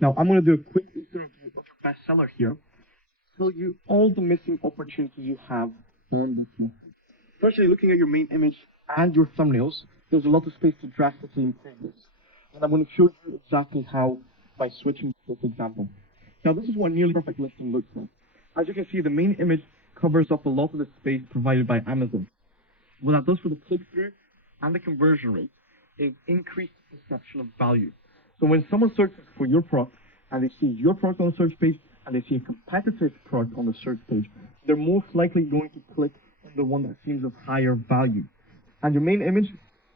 Now, I'm going to do a quick review of your bestseller here, tell you all the missing opportunities you have on this list. Firstly, looking at your main image and your thumbnails, there's a lot of space to drastically improve this. And I'm going to show you exactly how by switching to this example. Now, this is what a nearly perfect listing looks like. As you can see, the main image covers up a lot of the space provided by Amazon. What that does for the click-through and the conversion rate is increased perception of value. So when someone searches for your product and they see your product on the search page and they see a competitor's product on the search page, they're most likely going to click on the one that seems of higher value. And your main image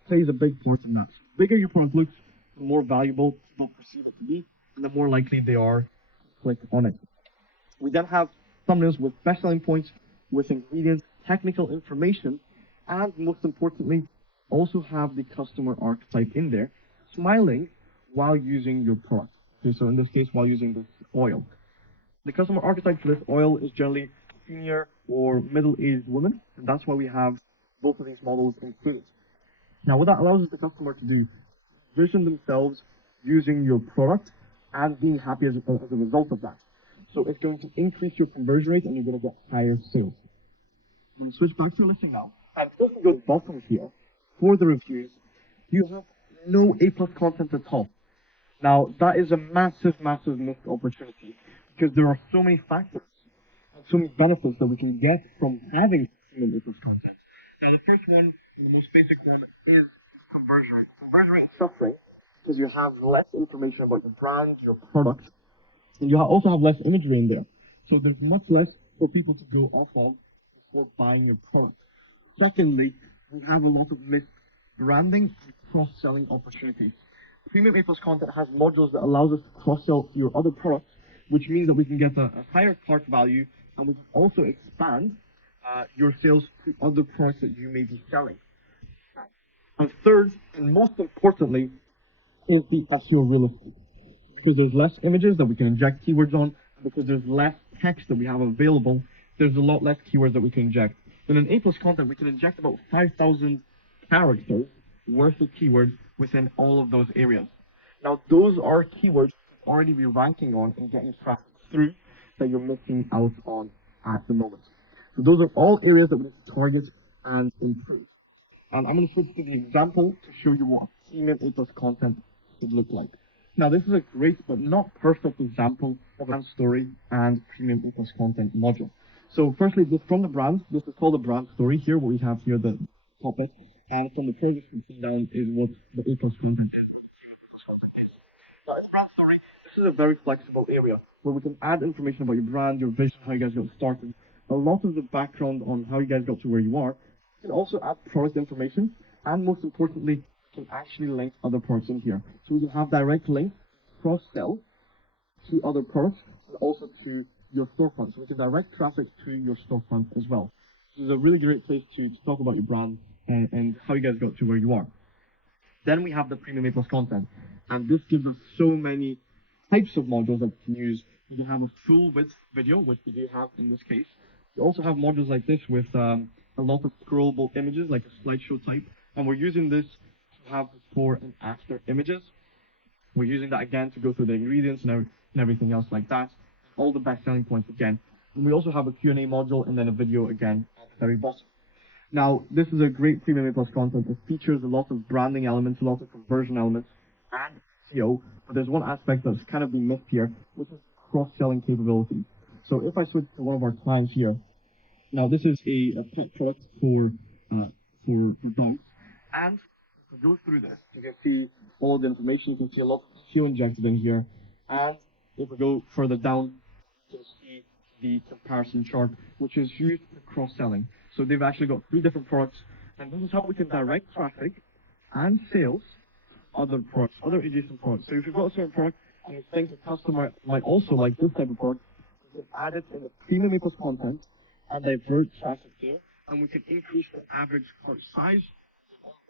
plays a big part in that. So the bigger your product looks, the more valuable people perceive it to be, and the more likely they are to click on it. We then have thumbnails with best-selling points, with ingredients, technical information, and most importantly, also have the customer archetype in there, smiling while using your product. Okay, so in this case, while using this oil. The customer archetype for this oil is generally senior or middle-aged women, and that's why we have both of these models included. Now, what that allows the customer to do, vision themselves using your product and being happy as a result of that. So it's going to increase your conversion rate and you're going to get higher sales. I'm going to switch back to your listing now. And if we go to the bottom here, for the reviews, you have no A+ content at all. Now, that is a massive, massive missed opportunity because there are so many factors and so many benefits that we can get from having A+ content. Now, the first one, the most basic one, is conversion rate. Conversion rate is suffering because you have less information about your brand, your product, and you also have less imagery in there. So there's much less for people to go off of before buying your product. Secondly, we have a lot of missed branding and cross-selling opportunities. Premium A+ content has modules that allows us to cross-sell your other products, which means that we can get a higher cart value, and we can also expand your sales to other products that you may be selling. And third, and most importantly, is the SEO real estate. Because there's less images that we can inject keywords on, and because there's less text that we have available, there's a lot less keywords that we can inject. In an A+ content, we can inject about 5,000 characters worth of keywords within all of those areas. Now, those are keywords you already be ranking on and getting traffic through that you're missing out on at the moment. So those are all areas that we need to target and improve. And I'm going to switch to the example to show you what premium A+ content should look like. Now, this is a great but not perfect example of a brand story and premium A+ content module. So firstly, this from the brand, this is called a brand story here, what we have here, the topic, and from the previous down is what the A+ content is and the premium A+ content is. Now, in brand story, this is a very flexible area where we can add information about your brand, your vision, how you guys got started, a lot of the background on how you guys got to where you are. You can also add product information, and most importantly, can actually link other products in here. So we can have direct links, cross-sell to other products, and also to your storefront. So we can direct traffic to your storefront as well. This is a really great place to talk about your brand and how you guys got to where you are. Then we have the premium A+ content. And this gives us so many types of modules that we can use. You can have a full width video, which we do have in this case. You also have modules like this with a lot of scrollable images, like a slideshow type. And we're using this to have before and after images. We're using that again to go through the ingredients and everything else like that. All the best selling points again. And we also have a Q&A module and then a video again at the very bottom. Now, this is a great premium A+ content. It features a lot of branding elements, a lot of conversion elements, and SEO. But there's one aspect that's kind of been missed here, which is cross-selling capabilities. So if I switch to one of our clients here, now this is a pet product for dogs, and if we go through this, you can see all the information. You can see a lot of SEO injected in here, and if we go further down, you can see the comparison chart, which is used for cross-selling. So they've actually got 3 different products, and this is how we can direct traffic and sales other products, other adjacent products. So if you've got a certain product and you think a customer might also like this type of product, we can add it in the premium A+ content and divert traffic there, and we can increase the average cart size,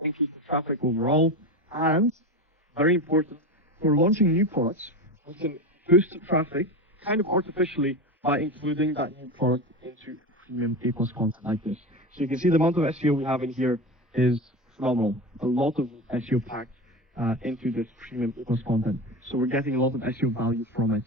increase the traffic overall, and very important, for launching new products, we can boost the traffic kind of artificially by including that new product into premium A+ content like this. So you can see the amount of SEO we have in here is phenomenal. A lot of SEO packed into this premium plus content. So we're getting a lot of SEO value from it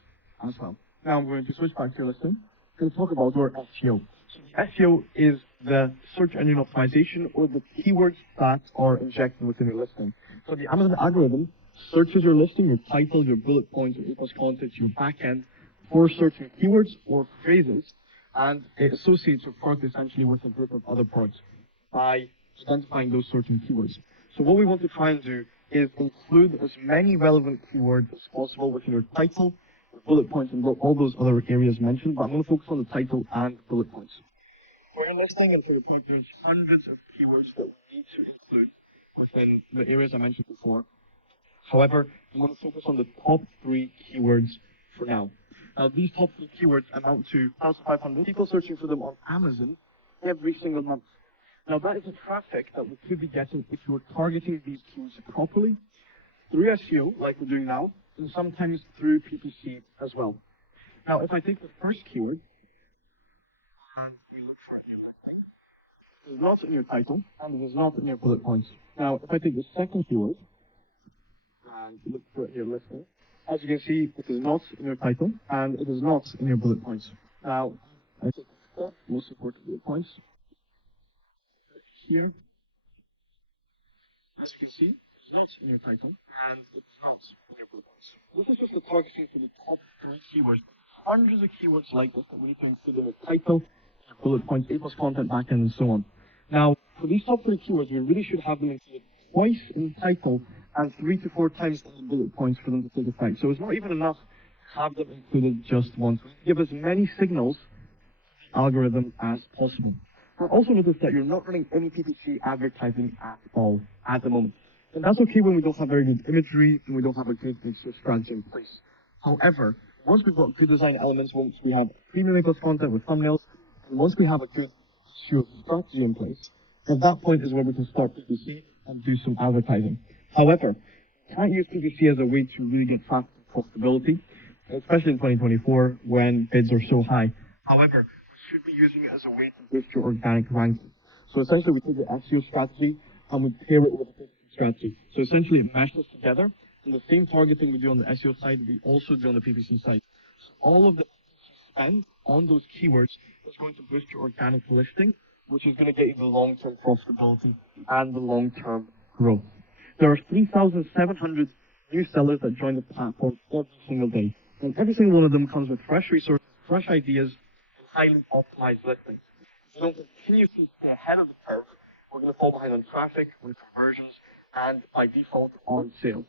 as well. Now I'm going to switch back to your listing and talk about your SEO. So SEO is the search engine optimization, or the keywords that are injected within your listing. So the Amazon algorithm searches your listing, your title, your bullet points, your A+ content, your backend for certain keywords or phrases, and it associates your product essentially with a group of other products by identifying those certain keywords. So what we want to try and do is include as many relevant keywords as possible within your title, bullet points, and all those other areas mentioned, but I'm going to focus on the title and bullet points. For your listing and for your product, there's hundreds of keywords that we need to include within the areas I mentioned before. However, I'm going to focus on the top 3 keywords for now. Now, these top 3 keywords amount to 1,500 people searching for them on Amazon every single month. Now, that is the traffic that we could be getting if we were targeting these keywords properly through SEO, like we're doing now, and sometimes through PPC as well. Now, if I take the first keyword, and we look for it in your listing, it is not in your title, and it is not in your bullet points. Now, if I take the second keyword, and look for it in your listing, as you can see, it is not in your title, and it is not in your bullet points. Now, I take the most important bullet points here. As you can see, it's not in your title, and it's not in your bullet points. This is just the targeting for the top 3 keywords. Hundreds of keywords like this that we need to include in your title, your bullet points, A+ content, backend, and so on. Now, for these top 3 keywords, we really should have them included twice in the title and 3 to 4 times in the bullet points for them to take effect. So it's not even enough to have them included just once. We give as many signals to the algorithm as possible. Now, also notice that you're not running any PPC advertising at all at the moment. And that's okay when we don't have very good imagery and we don't have a good SEO strategy in place. However, once we've got good design elements, once we have premium A+ content with thumbnails, and once we have a good SEO strategy in place, at that point is where we can start PPC and do some advertising. However, you can't use PPC as a way to really get fast profitability, especially in 2024 when bids are so high. However, we should be using it as a way to boost your organic ranking. So essentially, we take the SEO strategy and we pair it with a PPC strategy. So essentially, it meshes together, and the same targeting we do on the SEO side, we also do on the PPC side. So all of the spend on those keywords is going to boost your organic listing, which is going to get you the long-term profitability and the long-term growth. There are 3,700 new sellers that join the platform every single day. And every single one of them comes with fresh resources, fresh ideas, and highly optimized listings. If we don't continuously stay ahead of the curve, we're going to fall behind on traffic, on conversions, and by default on sales.